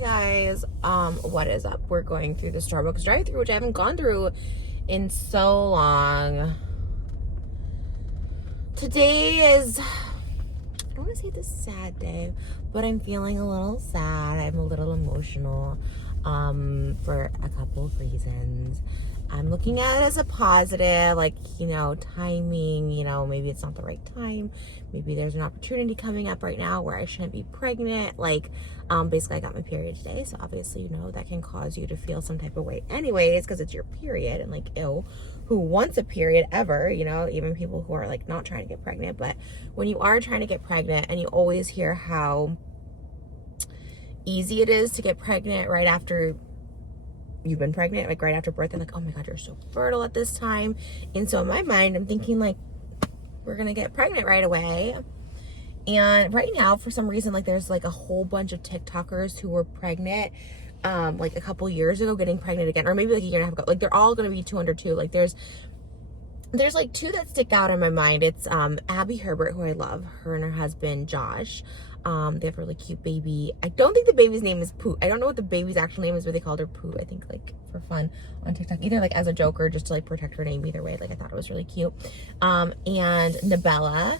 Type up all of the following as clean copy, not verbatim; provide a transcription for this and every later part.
guys, what is up? We're going through the Starbucks drive-thru, which I haven't gone through in so long. Today is, I don't want to say it's a sad day, but I'm feeling a little sad. I'm a little emotional for a couple of reasons. I'm looking at it as a positive, like, timing, maybe it's not the right time. Maybe there's an opportunity coming up right now where I shouldn't be pregnant. Basically I got my period today. So obviously, that can cause you to feel some type of way anyways, because it's your period, and ew, who wants a period ever, even people who are not trying to get pregnant. But when you are trying to get pregnant and you always hear how easy it is to get pregnant right after you've been pregnant, right after birth, and oh my God, you're so fertile at this time. And so in my mind, I'm thinking we're gonna get pregnant right away. And right now, for some reason, there's a whole bunch of TikTokers who were pregnant a couple years ago getting pregnant again, or maybe a year and a half ago. They're all gonna be 2 under 2. There's two that stick out in my mind. It's Abby Herbert, who I love, her and her husband Josh. They have a really cute baby. I don't think the baby's name is Pooh. I don't know what the baby's actual name is, but they called her Pooh, I think, for fun on TikTok. Either as a joke or just to protect her name. Either way, I thought it was really cute. And Nabella.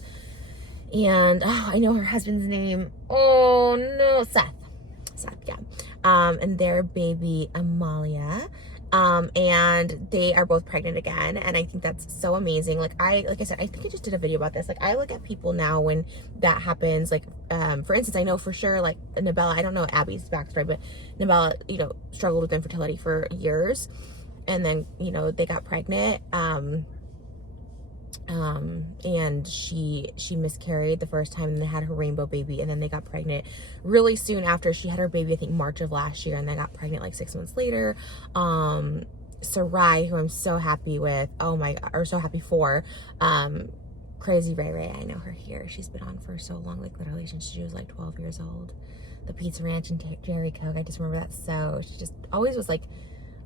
And I know her husband's name. Oh no, Seth, yeah. And their baby Amalia. And they are both pregnant again, and I think that's so amazing. Like I said, I think I just did a video about this. I look at people now when that happens. For instance, I know for sure, Nabella, I don't know Abby's backstory, but Nabella, struggled with infertility for years, and then, they got pregnant, and she miscarried the first time, and they had her rainbow baby, and then they got pregnant really soon after. She had her baby, I think March of last year, and they got pregnant 6 months later. Sarai, who I'm so happy with, so happy for, Crazy Ray, I know her here. She's been on for so long, literally since she was 12 years old. The Pizza Ranch and Jerry Coke, I just remember that. So she just always was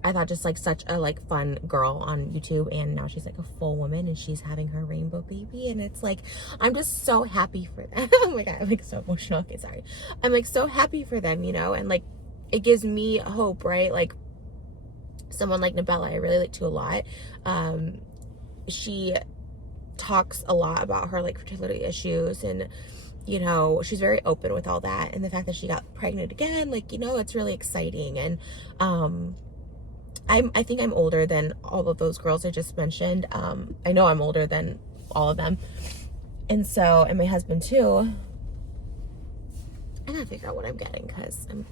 I thought just such a fun girl on YouTube, and now she's a full woman, and she's having her rainbow baby, and it's I'm just so happy for them. Oh my God, I'm so emotional. Okay, sorry. I'm so happy for them, and it gives me hope, right? Someone like Nabella, I really to a lot. She talks a lot about her fertility issues, and she's very open with all that, and the fact that she got pregnant again, it's really exciting. And I think I'm older than all of those girls I just mentioned. I know I'm older than all of them. And my husband too. I gotta figure out what I'm getting, because I'm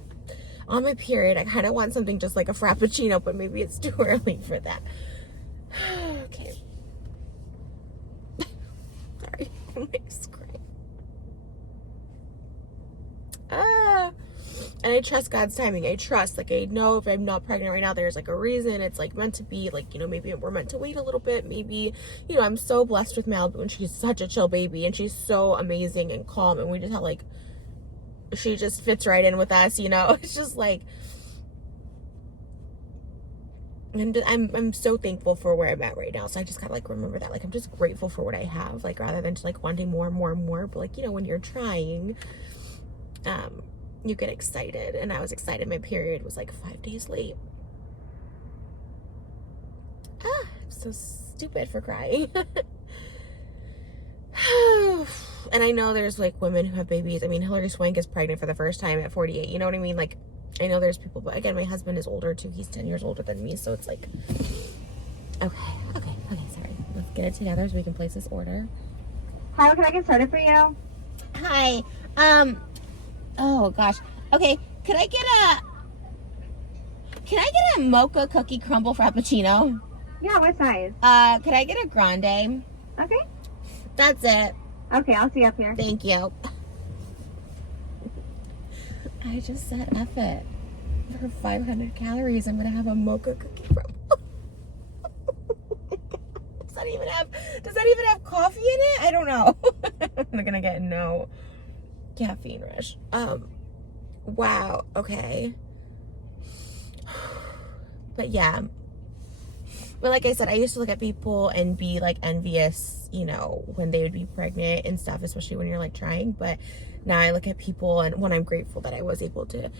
on my period. I kind of want something just like a Frappuccino, but maybe it's too early for that. Okay. Sorry. I'm screaming. And I trust God's timing. I trust, I know if I'm not pregnant right now, there's a reason. It's meant to be, maybe we're meant to wait a little bit. Maybe, I'm so blessed with Malibu, and she's such a chill baby, and she's so amazing and calm, and we just have she just fits right in with us, it's just and I'm so thankful for where I'm at right now. So I just gotta remember that, I'm just grateful for what I have, rather than just wanting more and more and more. But when you're trying, you get excited, and I was excited. My period was 5 days late. I'm so stupid for crying. And I know there's women who have babies. I mean, Hilary Swank is pregnant for the first time at 48. You know what I mean? I know there's people, but again, my husband is older too. He's 10 years older than me, so it's okay, sorry. Let's get it together so we can place this order. Hi, can I get started for you? Hi. Oh gosh. Okay, can I get a mocha cookie crumble frappuccino? Yeah, what size? Could I get a grande? Okay. That's it. Okay, I'll see you up here. Thank you. I just said F it. For 500 calories, I'm gonna have a mocha cookie crumble. Does that even have coffee in it? I don't know. I'm gonna get no caffeine rush. Wow, okay. But yeah. But like I said, I used to look at people and be envious, when they would be pregnant and stuff, especially when you're trying. But now I look at people, and when I'm grateful that I was able to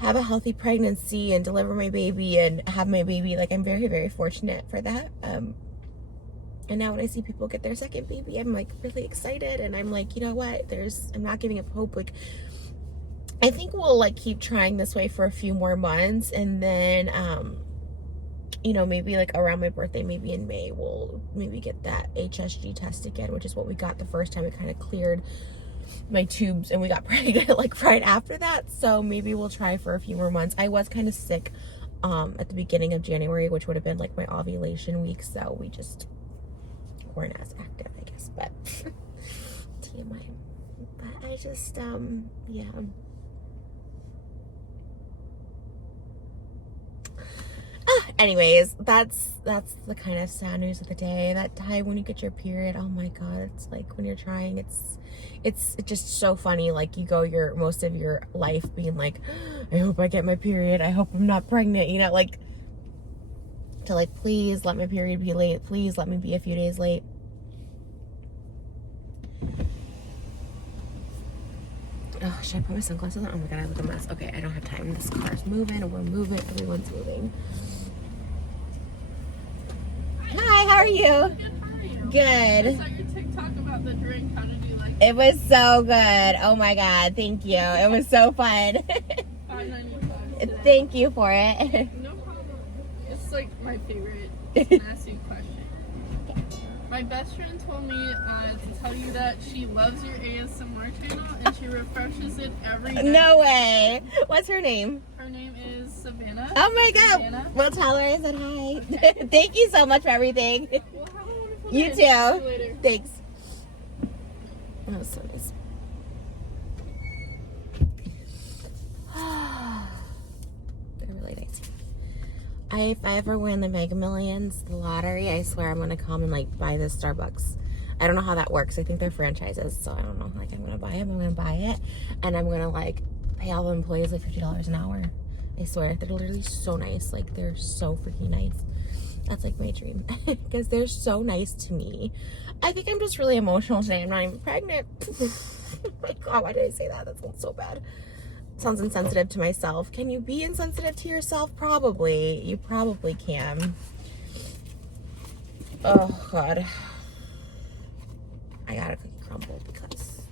have a healthy pregnancy and deliver my baby and have my baby. Like, I'm very, very fortunate for that. And now when I see people get their second baby, I'm like really excited, and I'm like, you know what, I'm not giving up hope. Like, I think we'll like keep trying this way for a few more months, and then you know, maybe like around my birthday, maybe in May, we'll maybe get that HSG test again, which is what we got the first time. It kind of cleared my tubes and we got pregnant like right after that. So maybe we'll try for a few more months. I was kind of sick at the beginning of January, which would have been like my ovulation week, so we just weren't as active, I guess. But TMI. But I just yeah. Anyways, that's the kind of sad news of the day. That time when you get your period, oh my god, it's like when you're trying, it's just so funny. Like, you go most of your life being like, I hope I get my period, I hope I'm not pregnant, you know, like, to like, please let my period be late, please let me be a few days late. Oh, should I put my sunglasses on? Oh my god, I look a mess. Okay, I don't have time. This car's moving, we're moving, everyone's moving. Hi, how are you? Good, how are you? Good. I saw your TikTok about the drink. How did you like it? It was so good. Oh my god, thank you. It was so fun. $5.95. Thank you for it. No problem. It's like my favorite. Just an ask you question. My best friend told me to tell you that she loves your ASMR channel and she refreshes it every day. No way. What's her name? Her name is Savannah. Oh my god. Savannah. Well, tell her I said hi. Okay. Thank you so much for everything. Well, have a wonderful You day. too. See you later. Thanks. That was so nice. They're really nice. If I ever win the Mega Millions, the lottery, I swear I'm gonna come and like buy this Starbucks. I don't know how that works. I think they're franchises, so I don't know. Like, I'm gonna buy it, and I'm gonna like pay all the employees like $50 an hour. I swear, they're literally so nice. Like, they're so freaking nice. That's like my dream, because they're so nice to me. I think I'm just really emotional today. I'm not even pregnant. Oh my god, why did I say that? That sounds so bad. Sounds insensitive to myself. Can you be insensitive to yourself? Probably. You probably can. Oh god. I got a cookie crumble because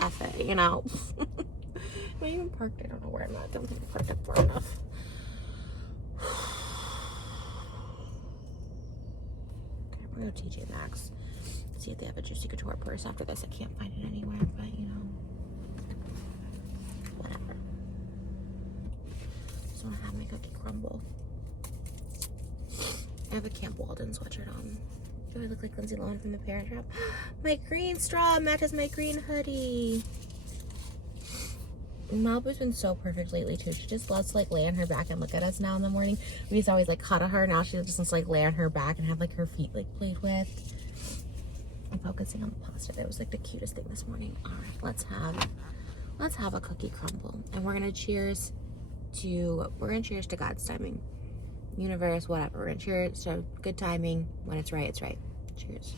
F it, you know. Am I even parked? I don't know where I'm at. I don't think I parked up far enough. Okay, we're gonna go to TJ Maxx. See if they have a Juicy Couture purse after this. I can't find it anywhere, but you know. Whatever. Just wanna have my cookie crumble. I have a Camp Walden sweatshirt on. Do I look like Lindsay Lohan from The Parent Trap? My green straw matches my green hoodie. Malibu's been so perfect lately too. She just loves to like lay on her back and look at us now in the morning. We used to always like cuddle her. Now she just wants to like lay on her back and have like her feet like played with. I'm focusing on the positive. It was like the cutest thing this morning. All right, let's have a cookie crumble, and we're gonna cheers to God's timing, universe, whatever. We're gonna cheers to good timing. When it's right, it's right. Cheers.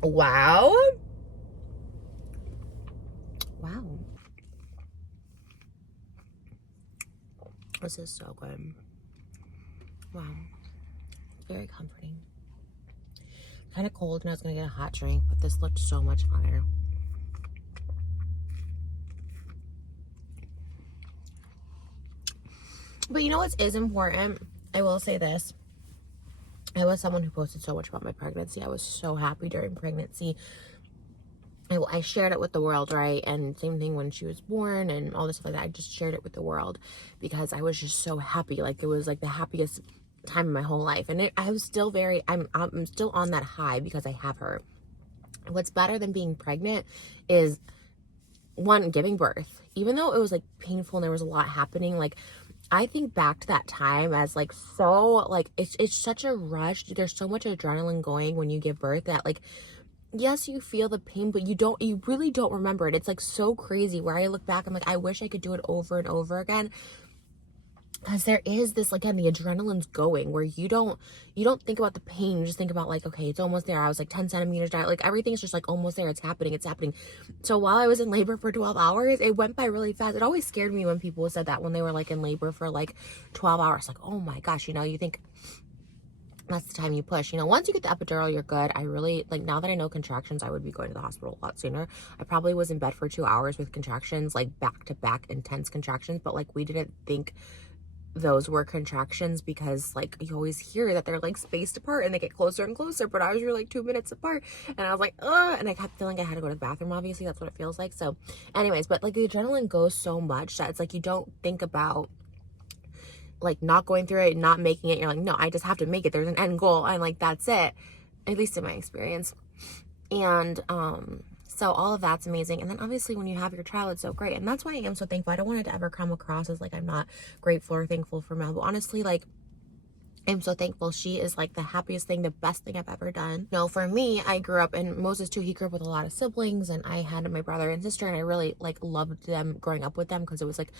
Wow. Wow. This is so good. Wow. Very comforting. Kind of cold, and I was gonna get a hot drink, but this looked so much funner. But you know what is important? I will say this. I was someone who posted so much about my pregnancy. I was so happy during pregnancy. I shared it with the world, right? And same thing when she was born and all this stuff like that. I just shared it with the world because I was just so happy. Like, it was like the happiest time of my whole life. And I was still I'm still on that high because I have her. What's better than being pregnant is, one, giving birth. Even though it was like painful and there was a lot happening, like, I think back to that time as like so like it's such a rush. There's so much adrenaline going when you give birth that, like, yes, you feel the pain, but you really don't remember it. It's like so crazy where I look back, I'm like, I wish I could do it over and over again. Because there is this, like, again, the adrenaline's going where you don't think about the pain. You just think about, like, okay, it's almost there. I was like 10 centimeters down. Like, everything's just like almost there. It's happening. So while I was in labor for 12 hours, it went by really fast. It always scared me when people said that when they were like in labor for like 12 hours. Like, oh my gosh, you think that's the time you push. Once you get the epidural, you're good. I really, like, now that I know contractions, I would be going to the hospital a lot sooner. I probably was in bed for 2 hours with contractions, like back to back intense contractions, but like we didn't think those were contractions because, like, you always hear that they're like spaced apart and they get closer and closer, but ours were like 2 minutes apart, and I was like, ugh, and I kept feeling I had to go to the bathroom. Obviously, that's what it feels like. So anyways, but like the adrenaline goes so much that it's like you don't think about like not going through it, not making it. You're like, no, I just have to make it. There's an end goal, and like that's it, at least in my experience. And so all of that's amazing. And then obviously when you have your child, it's so great. And that's why I am so thankful. I don't want it to ever come across as like I'm not grateful or thankful for Mel. But honestly, like, I'm so thankful. She is like the happiest thing, the best thing I've ever done. For me, I grew up, and Moses too, he grew up with a lot of siblings, and I had my brother and sister, and I really like loved them growing up with them because it was like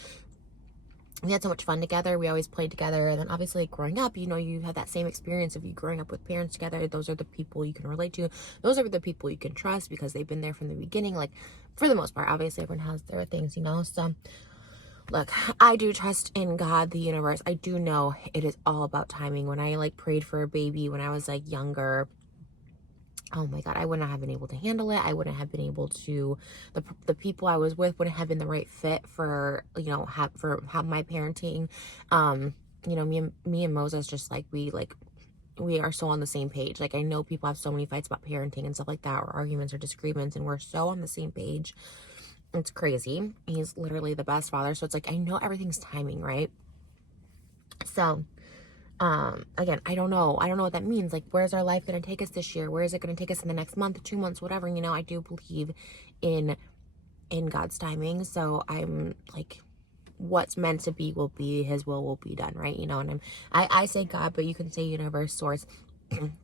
we had so much fun together. We always played together. And then obviously growing up, you have that same experience of you growing up with parents together. Those are the people you can relate to. Those are the people you can trust because they've been there from the beginning. Like, for the most part, obviously everyone has their things, So look, I do trust in God, the universe. I do know it is all about timing. When I like prayed for a baby when I was like younger, oh my God, I wouldn't have been able to handle it. I wouldn't have been able to, the people I was with wouldn't have been the right fit for, have my parenting. Me and Moses, just like, we are so on the same page. Like, I know people have so many fights about parenting and stuff like that, or arguments or disagreements, and we're so on the same page. It's crazy. He's literally the best father. So it's like, I know everything's timing, right? So, again, I don't know what that means. Like, where's our life going to take us this year? Where is it going to take us in the next month, 2 months, whatever? I do believe in God's timing. So I'm like, what's meant to be will be. His will be done, right? And I say God, but you can say universe, source.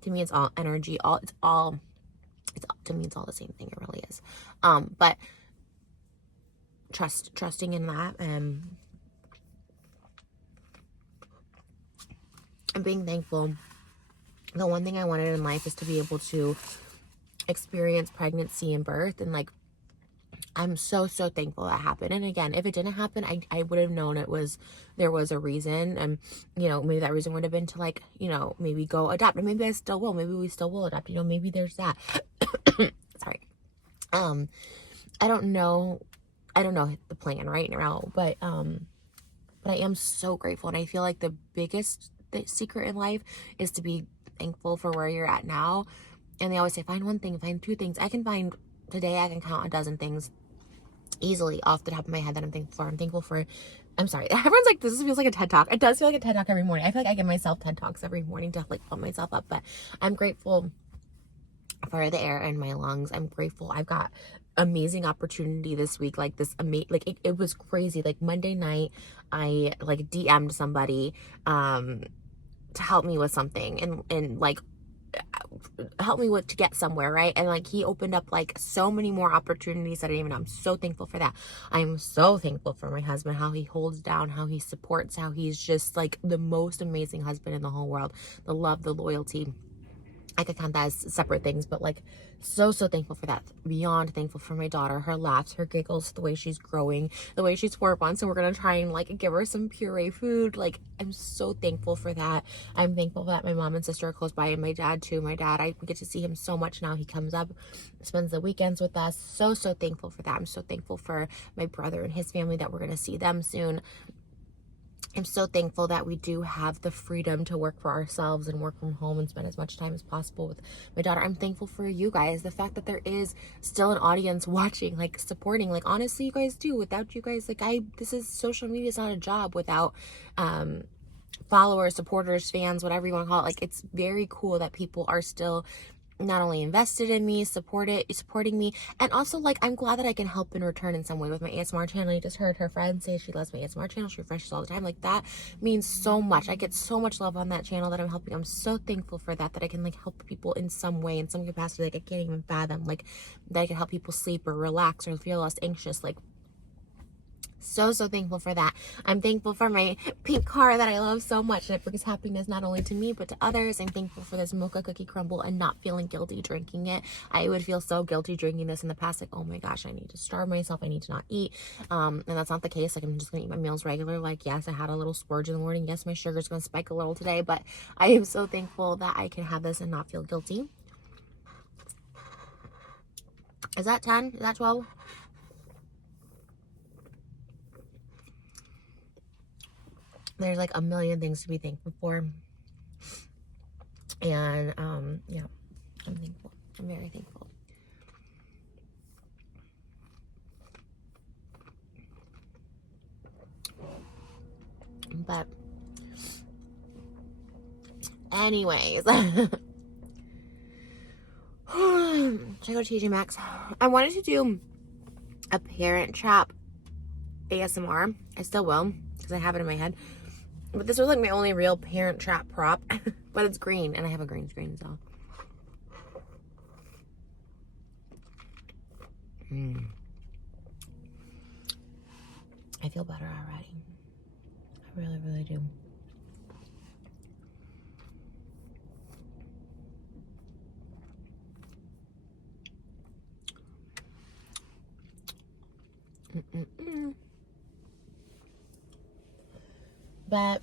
To me, it's all energy. To me, it's all the same thing. It really is. But trusting in that, and being thankful. The one thing I wanted in life is to be able to experience pregnancy and birth, and like, I'm so thankful that happened. And again, if it didn't happen, I would have known there was a reason, and maybe that reason would have been to like, maybe go adopt, and maybe I still will, maybe we still will adopt, maybe there's that. Sorry. I don't know the plan right now, but I am so grateful, and I feel like the biggest secret in life is to be thankful for where you're at now. And they always say, find one thing, find two things. I can count a dozen things easily off the top of my head that I'm thankful for. I'm sorry, everyone's like, this feels like a TED Talk. It does feel like a TED Talk every morning. I feel like I give myself TED Talks every morning to like pump myself up, but I'm grateful for the air in my lungs. I'm grateful I've got amazing opportunity this week. Like this it was crazy. Like Monday night, I like DM'd somebody to help me with something, and like help me to get somewhere, right? And like he opened up like so many more opportunities that I didn't even know. I'm so thankful for that. I'm so thankful for my husband, how he holds down, how he supports, how he's just like the most amazing husband in the whole world. The love, the loyalty. I could count that as separate things, but like so thankful for that. Beyond thankful for my daughter, her laughs, her giggles, the way she's growing, the way she's 4 months, and we're gonna try and like give her some puree food. Like, I'm so thankful for that. I'm thankful that my mom and sister are close by, and my dad too. My dad, I get to see him so much now. He comes up, spends the weekends with us. So thankful for that. I'm so thankful for my brother and his family, that we're gonna see them soon. I'm so thankful that we do have the freedom to work for ourselves and work from home and spend as much time as possible with my daughter. I'm thankful for you guys, the fact that there is still an audience watching, like supporting. Like, honestly, you guys do. Without you guys, like, this is social media is not a job without followers, supporters, fans, whatever you want to call it. Like, it's very cool that people are still not only invested in me, supporting me, and also like, I'm glad that I can help in return in some way with my ASMR channel. You just heard her friend say she loves my ASMR channel. She refreshes all the time. Like, that means so much. I get so much love on that channel that I'm helping. I'm so thankful for that I can like help people in some way, in some capacity. Like, I can't even fathom, like, that I can help people sleep or relax or feel less anxious. Like, So thankful for that. I'm thankful for my pink car that I love so much, and it brings happiness not only to me but to others. I'm thankful for this mocha cookie crumble and not feeling guilty drinking it. I would feel so guilty drinking this in the past, like, oh my gosh, I need to starve myself, I need to not eat, and that's not the case. Like, I'm just gonna eat my meals regular. Like, yes, I had a little splurge in the morning, yes, my sugar's gonna spike a little today, but I am so thankful that I can have this and not feel guilty. Is that 10? Is that 12? There's like a million things to be thankful for. And yeah, I'm thankful. I'm very thankful. But anyways, should I go to TJ Maxx? I wanted to do a Parent Trap ASMR. I still will, because I have it in my head. But this was like my only real Parent Trap prop. But it's green, and I have a green screen, so. I feel better already. I really, really do. But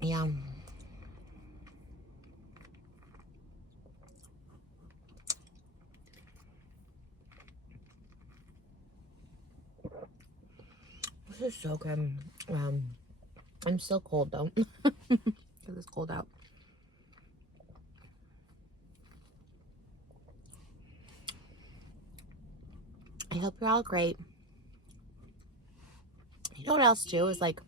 yeah, this is so good. I'm still cold though. Because it's cold out. I hope you're all great. You know what else too is, like,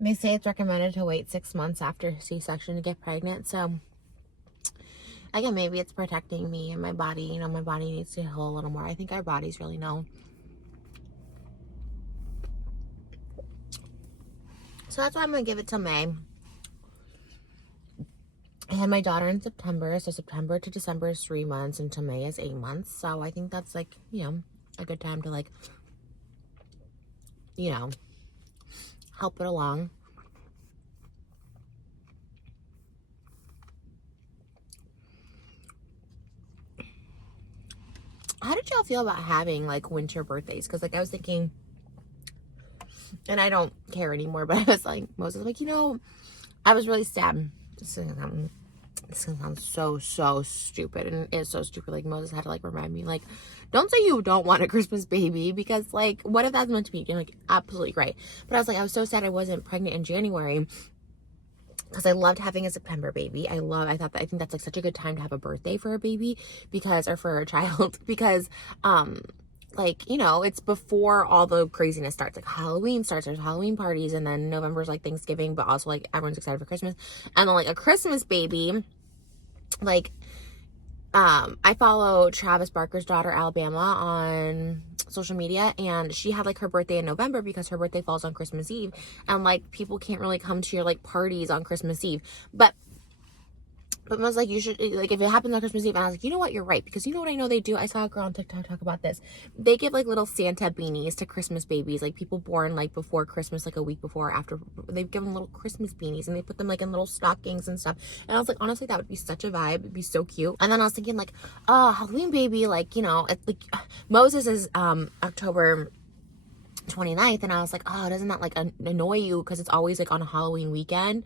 they say it's recommended to wait 6 months after C-section to get pregnant. So again, maybe it's protecting me and my body. You know, my body needs to heal a little more. I think our bodies really know. So that's why I'm gonna give it till May. I had my daughter in September, so September to December is 3 months, and to May is 8 months. So I think that's, like, you know, a good time to, like, you know, help it along. How did y'all feel about having, like, winter birthdays? Because, like, I was thinking, and I don't care anymore, but I was like, Moses was like, you know, I was really sad. This is gonna sound so stupid, and it is so stupid. Like, Moses had to, like, remind me, like, don't say you don't want a Christmas baby, because, like, what if that's meant to be? You're like, absolutely right. But I was like, I was so sad I wasn't pregnant in January, because I loved having a September baby. I think that's, like, such a good time to have a birthday for a baby, or for a child, because like, you know, it's before all the craziness starts. Like, Halloween starts, there's Halloween parties, and then November's, like, Thanksgiving, but also, like, everyone's excited for Christmas. And then, like, a Christmas baby, like, I follow Travis Barker's daughter, Alabama, on social media, and she had, like, her birthday in November because her birthday falls on Christmas Eve, and, like, people can't really come to your, like, parties on Christmas Eve. But I was like, you should, like, if it happens on Christmas Eve. And I was like, you know what, you're right. Because you know what I know they do? I saw a girl on TikTok talk about this. They give, like, little Santa beanies to Christmas babies. Like, people born, like, before Christmas, like, a week before or after. They've given little Christmas beanies. And they put them, like, in little stockings and stuff. And I was like, honestly, that would be such a vibe. It'd be so cute. And then I was thinking, like, oh, Halloween baby, like, you know, like, Moses is October 29th, and I was like, oh, doesn't that, like, annoy you, because it's always, like, on a Halloween weekend?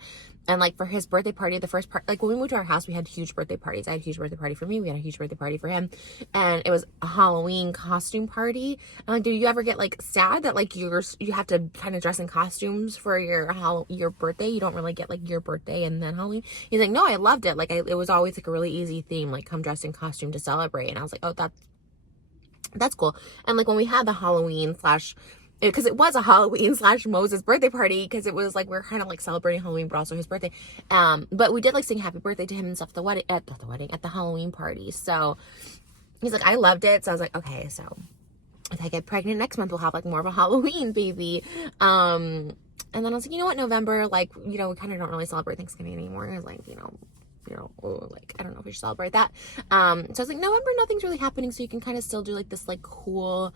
And, like, for his birthday party, the first part, like, when we moved to our house, we had huge birthday parties. I had a huge birthday party for me, we had a huge birthday party for him, and it was a Halloween costume party. And, like, do you ever get, like, sad that, like, you have to kind of dress in costumes for your birthday? You don't really get, like, your birthday and then Halloween? He's like, no, I loved it. Like, it was always, like, a really easy theme, like, come dressed in costume to celebrate. And I was like, oh, that's cool. And, like, when we had the Halloween because it was a Halloween / Moses birthday party, because it was like, we were kind of like celebrating Halloween, but also his birthday. But we did, like, sing happy birthday to him and stuff at the Halloween party. So he's like, I loved it. So I was like, okay, so if I get pregnant next month, we'll have, like, more of a Halloween baby. And then I was like, you know what, November, like, you know, we kind of don't really celebrate Thanksgiving anymore. And I was like, you know, like, I don't know if we should celebrate that. So I was like, November, nothing's really happening, so you can kind of still do, like, this, like, cool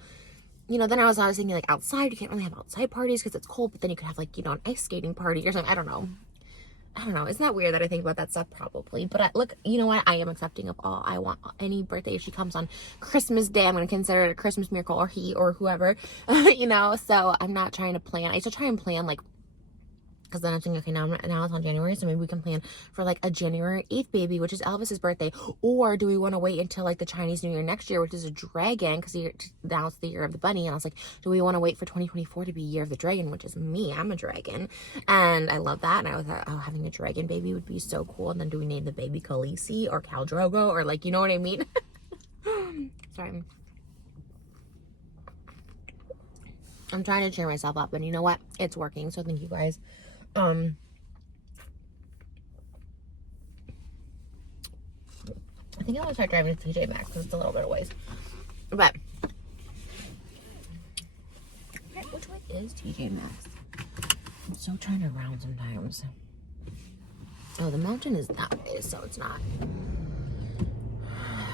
you know, then I was thinking like outside, you can't really have outside parties because it's cold, but then you could have like, you know, an ice skating party or something. I don't know. Isn't that weird that I think about that stuff? Probably. But look, you know what? I am accepting of all. I want any birthday. If she comes on Christmas Day, I'm going to consider it a Christmas miracle, or he or whoever, you know? So I'm not trying to plan. I used to try and plan like, because then I'm thinking, okay, now it's on January, so maybe we can plan for like a January 8th baby, which is Elvis's birthday. Or do we want to wait until like the Chinese New Year next year, which is a dragon, because now it's the year of the bunny. And I was like, do we want to wait for 2024 to be year of the dragon, which is me? I'm a dragon. And I love that. And I was like, oh, having a dragon baby would be so cool. And then do we name the baby Khaleesi or Khal Drogo, or like, you know what I mean? Sorry. I'm trying to cheer myself up, and you know what? It's working. So thank you guys. I think I'm gonna start driving to TJ Maxx because it's a little bit of ways. But which way is TJ Maxx? I'm so trying to round sometimes. Oh, the mountain is that way, so it's not.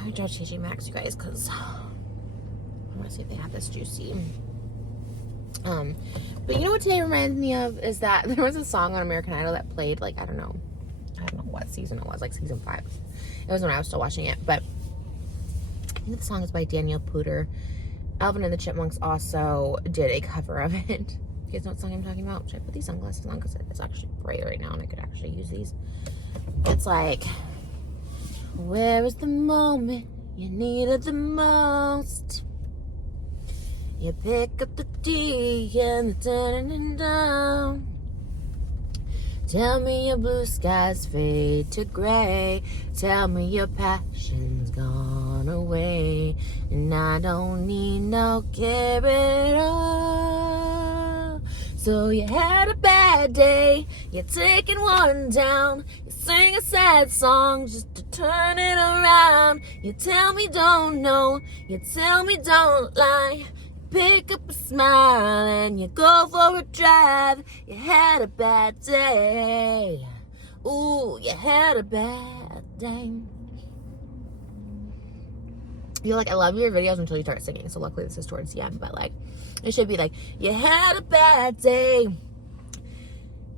I drive TJ Maxx, you guys, because I want to see if they have this juicy. But you know what today reminds me of is that there was a song on American Idol that played like I don't know what season it was, like season 5. It was when I was still watching it, but I think the song is by Daniel Pooter. Alvin and the Chipmunks also did a cover of it. You guys know what song I'm talking about? Should I put these sunglasses on because it's actually bright right now and I could actually use these? It's like, where is the moment you needed the most? You pick up the D and the turning down. Tell me your blue skies fade to gray. Tell me your passion's gone away. And I don't need no care at all. So you had a bad day. You're taking one down. You sing a sad song just to turn it around. You tell me don't know. You tell me don't lie. Pick up a smile and you go for a drive. You had a bad day. Ooh, you had a bad day. You're like, I love your videos until you start singing. So luckily this is towards the end. But like, it should be like, you had a bad day.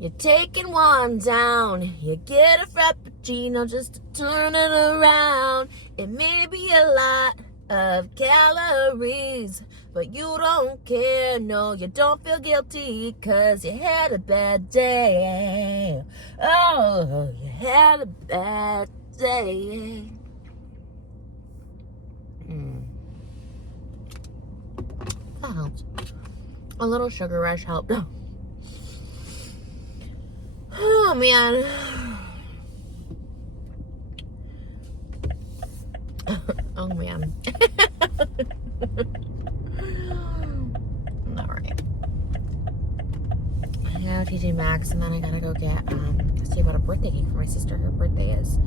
You're taking one down. You get a frappuccino just to turn it around. It may be a lot of calories, but you don't care, no, you don't feel guilty, cause you had a bad day. Oh, you had a bad day. That helps. A little sugar rush helped. Oh, man. Oh, man. Alright. I gotta TJ Maxx and then I gotta go get see about a birthday cake for my sister. Her birthday is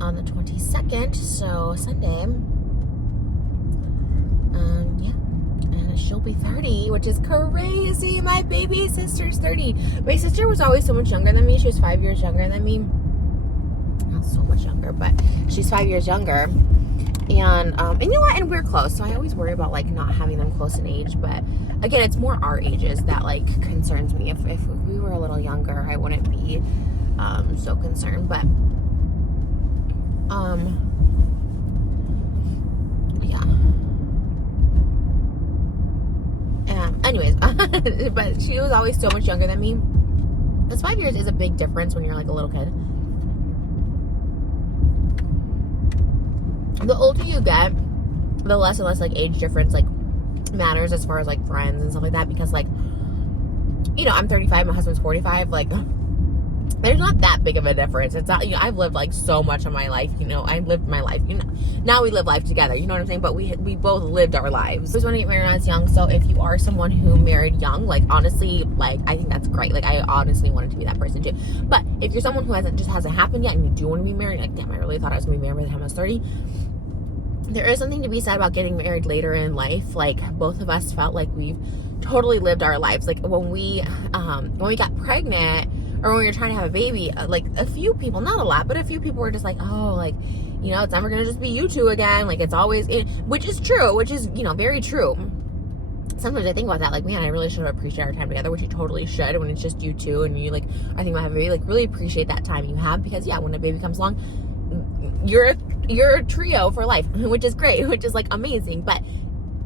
on the 22nd, so Sunday. Yeah. And she'll be 30, which is crazy. My baby sister's 30. My sister was always so much younger than me. She was 5 years younger than me. Not so much younger, but she's 5 years younger. And you know what? And we're close, so I always worry about like not having them close in age. But again, it's more our ages that like concerns me. If we were a little younger, I wouldn't be so concerned. But yeah. Anyways, but she was always so much younger than me. Because 5 years is a big difference when you're like a little kid. The older you get, the less and less like age difference like matters as far as like friends and stuff like that, because like, you know, I'm 35, my husband's 45, like there's not that big of a difference. It's not, you know, I've lived like so much of my life, you know, I lived my life, you know, now we live life together, you know what I'm saying, but we both lived our lives. I always want to get married when I was young, so if you are someone who married young, like honestly, like I think that's great, like I honestly wanted to be that person too. But if you're someone who hasn't happened yet and you do want to be married, like damn, I really thought I was going to be married by the time I was 30. There is something to be said about getting married later in life. Like both of us felt like we've totally lived our lives. Like when we got pregnant or when we were trying to have a baby, like a few people, not a lot, but a few people were just like, oh, like, you know, it's never gonna just be you two again. Like it's always, which is true, which is, you know, very true. sometimes I think about that, like, man, I really should have appreciated our time together, which you totally should when it's just you two, and you, like, I think about how you, like, really appreciate that time you have, because, yeah, when a baby comes along, you're a trio for life, which is great, which is, like, amazing. But,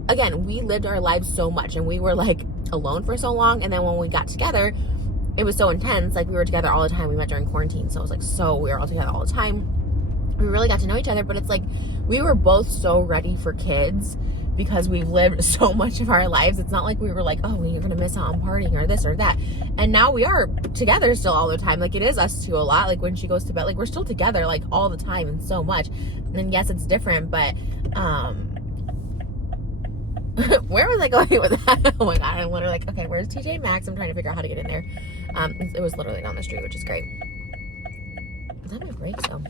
again, we lived our lives so much, and we were, like, alone for so long, and then when we got together, it was so intense. Like, we were together all the time. We met during quarantine, so it was, like, so we were all together all the time. We really got to know each other, but it's, like, we were both so ready for kids, because we've lived so much of our lives. It's not like we were like, oh, you're gonna miss out on partying or this or that. And now we are together still all the time. Like, it is us two a lot. Like, when she goes to bed, like, we're still together, like, all the time and so much. And yes, it's different, but where was I going with that? Oh my god, I'm literally like, okay, where's TJ Maxx? I'm trying to figure out how to get in there. It was literally down the street, which is great. Is that my brakes though?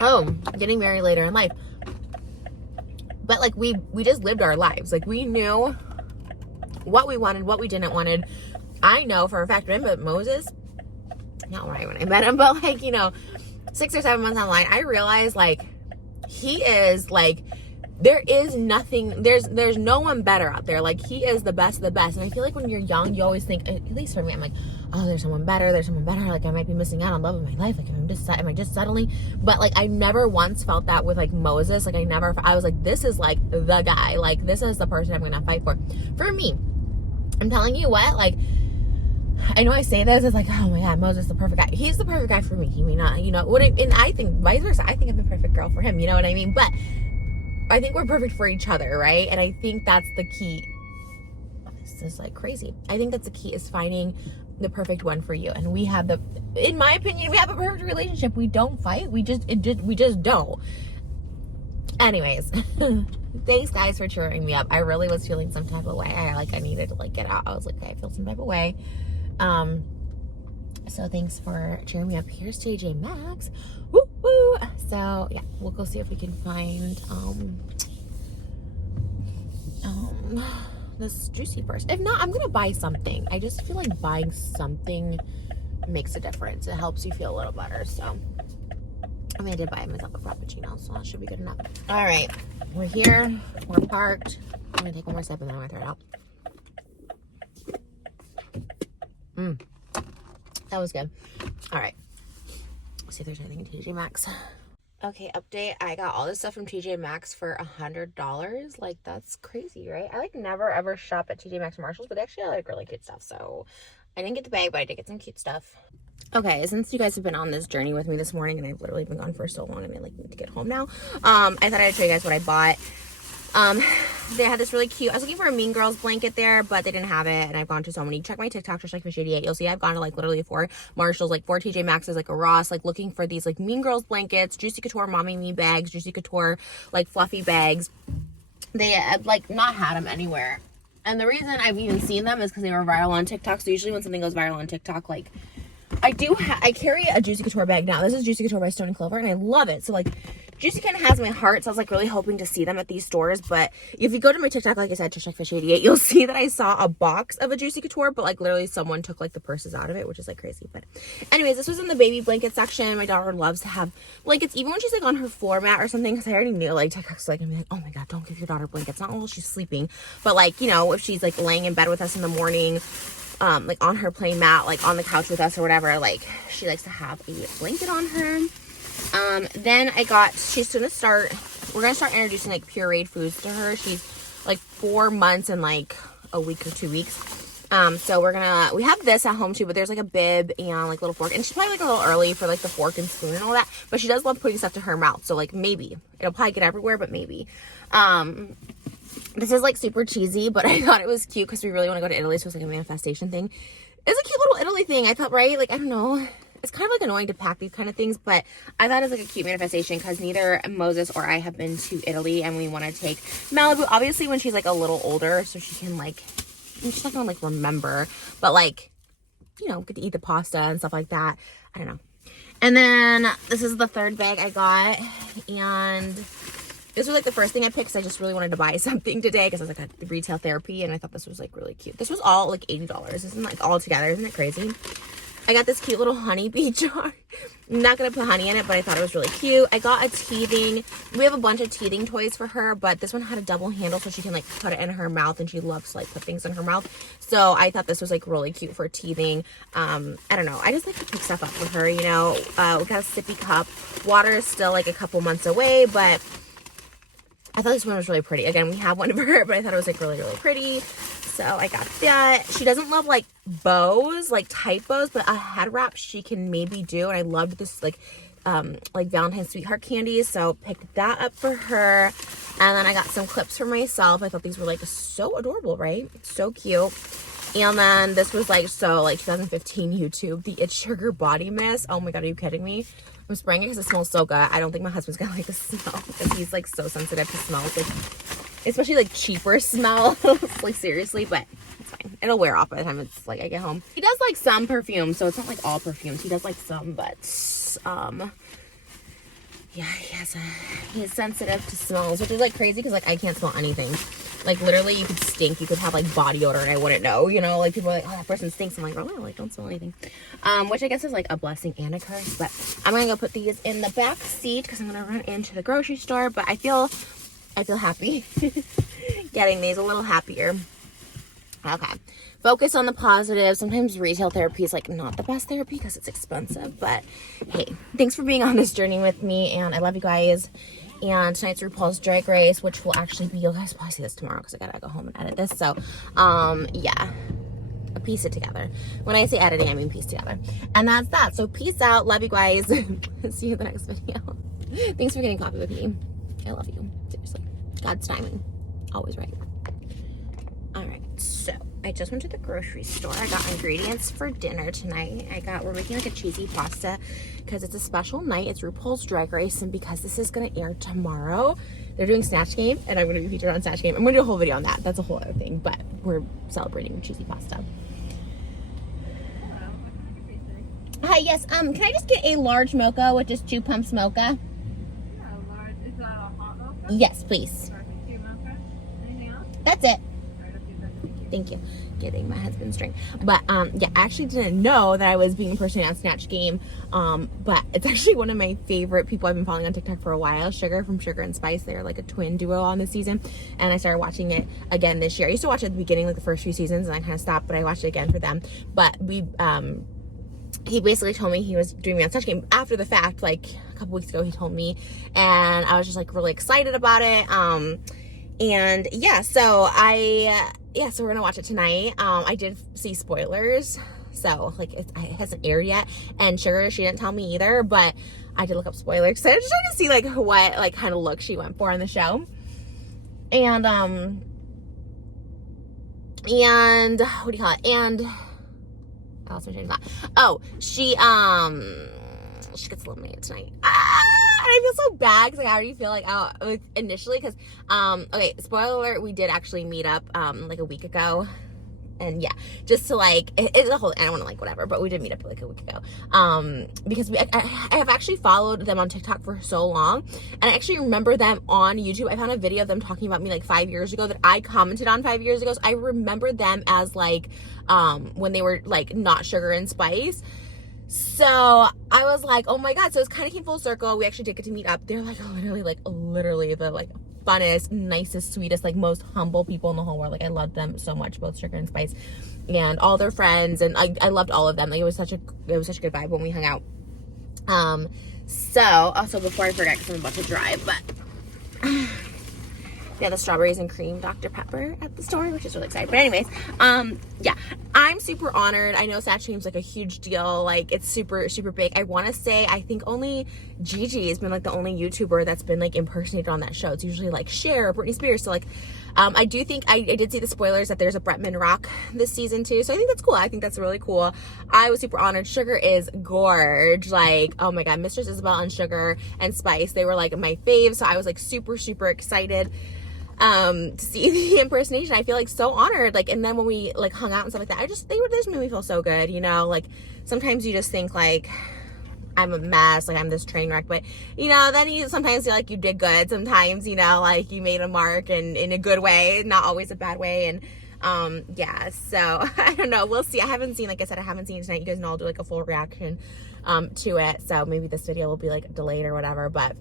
Oh, getting married later in life. But, like, we just lived our lives. Like, we knew what we wanted, what we didn't wanted. I know for a fact, remember Moses? Not right when I met him, but, like, 6 or 7 months online, I realized, like, he is, like, there is nothing, there's no one better out there. Like, he is the best of the best. And I feel like when you're young, you always think, at least for me, I'm like, oh, there's someone better. Like, I might be missing out on love of my life. Like, am I just settling? But, like, I never once felt that with, like, Moses. Like, I was like, this is, like, the guy. Like, this is the person I'm gonna fight for. For me, I'm telling you what, like, I know I say this, it's like, oh my god, Moses, the perfect guy. He's the perfect guy for me. He may not, and I think vice versa. I think I'm the perfect girl for him. You know what I mean? But I think we're perfect for each other, right? And I think that's the key. This is, like, crazy. I think that's the key, is finding the perfect one for you. And we have in my opinion, we have a perfect relationship. We don't fight. We just don't. Anyways, thanks guys for cheering me up. I really was feeling some type of way. I needed to, like, get out. I was like, okay, I feel some type of way. So thanks for cheering me up. Here's TJ Maxx. Woo woo. So yeah, we'll go see if we can find this juicy burst. If not, I'm gonna buy something. I just feel like buying something makes a difference. It helps you feel a little better. So I mean, I did buy myself a frappuccino, so that should be good enough. All right, we're here. We're parked. I'm gonna take one more sip and then I'm gonna throw it out. That was good. All right, let's see if there's anything in TJ Maxx. Okay, update. I got all this stuff from TJ Maxx for $100. Like, that's crazy, right? I, like, never ever shop at TJ Maxx or Marshalls, but actually I like really cute stuff. So I didn't get the bag, but I did get some cute stuff. Okay, since you guys have been on this journey with me this morning, and I've literally been gone for so long, and I, like, need to get home now. I thought I'd show you guys what I bought. They had this really cute, I was looking for a Mean Girls blanket there, but they didn't have it, and I've gone to so many. Check my TikTok, just like Fish88. You'll see I've gone to, like, literally 4 Marshalls, like 4 TJ Maxx's, like a Ross, like looking for these, like, Mean Girls blankets, Juicy Couture Mommy Me bags, Juicy Couture, like, fluffy bags. They had, like, not had them anywhere. And the reason I've even seen them is because they were viral on TikTok. So usually when something goes viral on TikTok, like, I carry a Juicy Couture bag now. This is Juicy Couture by Stone & Clover, and I love it. So, like, Juicy kind of has my heart, so I was, like, really hoping to see them at these stores. But if you go to my TikTok, like I said, just like Fish88, you'll see that I saw a box of a Juicy Couture, but, like, literally someone took, like, the purses out of it, which is, like, crazy. But anyways, this was in the baby blanket section. My daughter loves to have blankets, even when she's, like, on her floor mat or something, because I already knew, like, TikTok's like, I'm like, oh my god, don't give your daughter blankets. Not while she's sleeping, but, like, if she's, like, laying in bed with us in the morning, like, on her playing mat, like, on the couch with us or whatever, like, she likes to have a blanket on her. Then we're gonna start introducing, like, pureed foods to her. She's, like, 4 months and, like, a week or 2 weeks. So we have this at home too, but there's, like, a bib and, like, little fork, and she's probably, like, a little early for, like, the fork and spoon and all that, but she does love putting stuff to her mouth. So, like, maybe it'll probably get everywhere, but maybe. This is, like, super cheesy, but I thought it was cute because we really want to go to Italy, so it's, like, a manifestation thing. It's a cute little Italy thing, I thought, right? Like, I don't know. It's kind of, like, annoying to pack these kind of things, but I thought it was, like, a cute manifestation because neither Moses or I have been to Italy, and we want to take Malibu, obviously, when she's, like, a little older, so she can, like, she's not gonna, like, remember, but, like, get to eat the pasta and stuff like that. I don't know. And then this is the third bag I got, and this was, like, the first thing I picked because I just really wanted to buy something today because I was, like, at retail therapy, and I thought this was, like, really cute. This was all, like, $80. Isn't, like, all together? Isn't it crazy? I got this cute little honeybee jar. I'm not going to put honey in it, but I thought it was really cute. I got a teething. We have a bunch of teething toys for her, but this one had a double handle so she can like put it in her mouth, and she loves to like put things in her mouth. So I thought this was like really cute for teething. I don't know. I just like to pick stuff up for her, you know. We got a sippy cup. Water is still like a couple months away, but I thought this one was really pretty. Again, we have one of her, but I thought it was like really, really pretty. So I got that. She doesn't love like bows, like tight bows, but a head wrap she can maybe do. And I loved this like Valentine's sweetheart candies. So picked that up for her. And then I got some clips for myself. I thought these were like so adorable, right? So cute. And then this was like, so like 2015 YouTube, the It's Sugar Body Mist. Oh my God, are you kidding me? I'm spraying it because it smells so good. I don't think my husband's gonna like the smell because he's like so sensitive to smells, like especially like cheaper smell. Like seriously, but it's fine. It'll wear off by the time it's like I get home. He does like some perfume, so it's not like all perfumes. He does like some, but yeah, he's sensitive to smells, which is like crazy because like I can't smell anything. Like literally you could stink, you could have like body odor and I wouldn't know, you know, like people are like, oh, that person stinks. I'm like, oh, like don't smell anything. Which I guess is like a blessing and a curse, but I'm gonna go put these in the back seat because I'm gonna run into the grocery store. But I feel happy getting these, a little happier. Okay, focus on the positive. Sometimes retail therapy is like not the best therapy because it's expensive, but hey, thanks for being on this journey with me, and I love you guys. And tonight's RuPaul's Drag Race, which will actually be, you guys probably see this tomorrow because I gotta go home and edit this. So yeah, piece it together. When I say editing, I mean piece together. And that's that. So peace out, love you guys. See you in the next video. Thanks for getting coffee with me. I love you, seriously. God's timing, always right. All right, so I just went to the grocery store. I got ingredients for dinner tonight. We're making like a cheesy pasta because it's a special night. It's RuPaul's Drag Race, and because this is gonna air tomorrow, they're doing Snatch Game, and I'm gonna be featured on Snatch Game. I'm gonna do a whole video on that. That's a whole other thing, but we're celebrating cheesy pasta. Hi, yes, can I just get a large mocha with just 2 pumps mocha? Yeah, large. Is that a hot mocha? Yes, please. Perfect. 2 mocha. Anything else? That's it. Alright, I'll do that. Thank you. Getting my husband's drink. But yeah, I actually didn't know that I was being impersonated on Snatch Game. But it's actually one of my favorite people I've been following on TikTok for a while. Sugar from Sugar and Spice. They're like a twin duo on this season. And I started watching it again this year. I used to watch it at the beginning, like the first few seasons, and I kind of stopped, but I watched it again for them. But he basically told me he was doing me on Snatch Game after the fact, like a couple weeks ago he told me, and I was just like really excited about it. And yeah, so so we're gonna watch it tonight. I did see spoilers, so like it hasn't aired yet, and Sugar, she didn't tell me either, but I did look up spoilers, so I was just trying to see like what like kind of look she went for in the show. And what do you call it? And I lost my train of thought. Oh, she gets eliminated tonight. And I feel so bad because like, I already feel like initially because okay, spoiler alert, we did actually meet up like a week ago. And yeah, just to like it's a whole, I don't want to like whatever, but we did meet up like a week ago because I have actually followed them on TikTok for so long, and I actually remember them on YouTube. I found a video of them talking about me like 5 years ago that I commented on 5 years ago, so I remember them as like when they were like not Sugar and Spice. So I was like, oh my God, so it kind of came full circle. We actually did get to meet up. They're like literally the like funnest, nicest, sweetest, like most humble people in the whole world. Like I loved them so much, both Sugar and Spice and all their friends, and I loved all of them. Like it was such a good vibe when we hung out. So also before I forget, because I'm about to drive, but yeah, the strawberries and cream Dr. Pepper at the store, which is really exciting. But anyways, yeah, I'm super honored. I know Snatch Game's like a huge deal. Like it's super, super big. I want to say, I think only Gigi has been like the only YouTuber that's been like impersonated on that show. It's usually like Cher or Britney Spears. So like, I do think I did see the spoilers that there's a Bretman Rock this season too. So I think that's cool. I think that's really cool. I was super honored. Sugar is gorge. Like, oh my God, Mistress Isabel and Sugar and Spice, they were like my faves. So I was like super, super excited to see the impersonation. I feel like so honored. Like, and then when we like hung out and stuff like that, they just made me feel so good, you know. Like sometimes you just think like I'm a mess, like I'm this train wreck, but you know, then you sometimes feel like you did good. Sometimes, you know, like you made a mark, and in a good way, not always a bad way. And Yeah, so I don't know. We'll see. I haven't seen, like I said, I haven't seen it tonight. You guys know I'll do like a full reaction to it. So maybe this video will be like delayed or whatever, but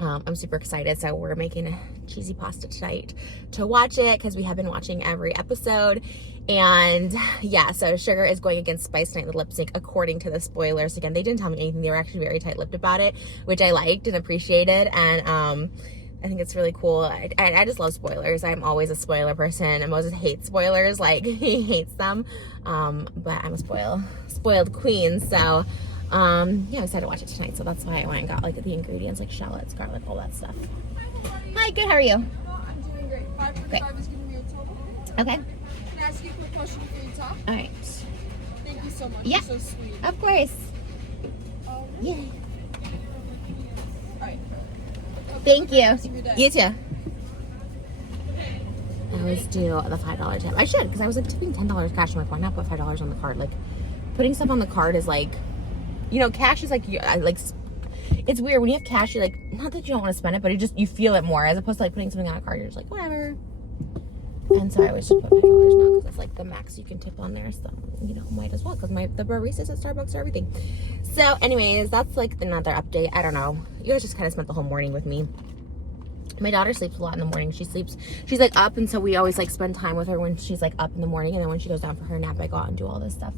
I'm super excited. So we're making cheesy pasta tonight to watch it because we have been watching every episode. And yeah, so Sugar is going against Spice tonight in the lip sync according to the spoilers. Again, they didn't tell me anything. They were actually very tight-lipped about it, which I liked and appreciated. And I think it's really cool. I just love spoilers. I'm always a spoiler person, and Moses hates spoilers. Like, he hates them. But I'm a spoiled queen. So yeah, I'm excited to watch it tonight. So that's why I went and got like the ingredients, like shallots, garlic, all that stuff. Hi, good. How are you? I'm doing great. 545 is giving me a total. Okay. Can I ask you a quick question before you talk? All right. Thank you so much. Yeah. You're so sweet. Of course. Yeah. Alright. Thank you. Rest of your day. You too. I always do the $5 tip. I should, because I was like tipping $10 cash. I'm like, why not put $5 on the card? Like, putting stuff on the card is like, you know, cash is like, it's weird when you have cash. You're like, not that you don't want to spend it, but it just, you feel it more, as opposed to like putting something on a card. You're just like, whatever. And so I always just put $5 now because it's like the max you can tip on there. So, you know, might as well, because the baristas at Starbucks are everything. So anyways, that's like another update. I don't know. You guys just kind of spent the whole morning with me. My daughter sleeps a lot in the morning. She's like up, and so we always like spend time with her when she's like up in the morning, and then when she goes down for her nap, I go out and do all this stuff.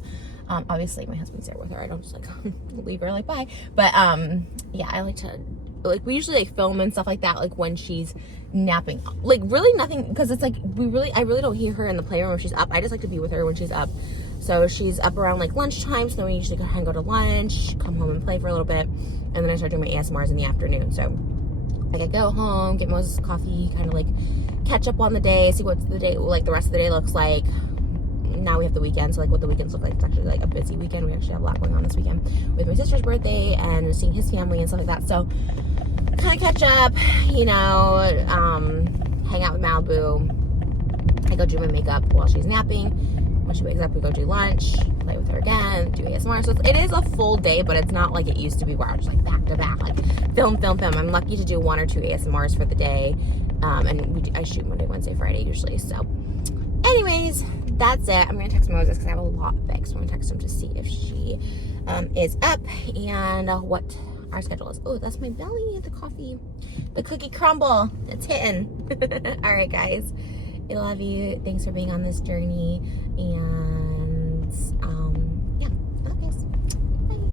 Obviously my husband's there with her. I don't just like leave her like bye. But yeah, I like to, like, we usually like film and stuff like that, like when she's napping. Like really nothing, because it's like I really don't hear her in the playroom when she's up. I just like to be with her when she's up. So she's up around like lunchtime, so then we usually go to lunch, come home and play for a little bit, and then I start doing my ASMRs in the afternoon. So like I go home, get Moses coffee, kind of like catch up on the day, see what the day, like the rest of the day looks like. Now we have the weekend, so like what the weekends look like. It's actually like a busy weekend. We actually have a lot going on this weekend with my sister's birthday and seeing his family and stuff like that. So kind of catch up, you know, hang out with Malibu. I go do my makeup while she's napping. When she wakes up, we go do lunch, play with her again, do ASMR. So it is a full day, but it's not like it used to be where I was just like back to back, like film. I'm lucky to do 1 or 2 ASMRs for the day. And I shoot Monday, Wednesday, Friday usually. So anyways, that's it. I'm going to text Moses because I have a lot fixed. I'm going to text him to see if she is up and what our schedule is. Oh, that's my belly, the coffee, the cookie crumble. It's hitting. All right, guys. I love you. Thanks for being on this journey. And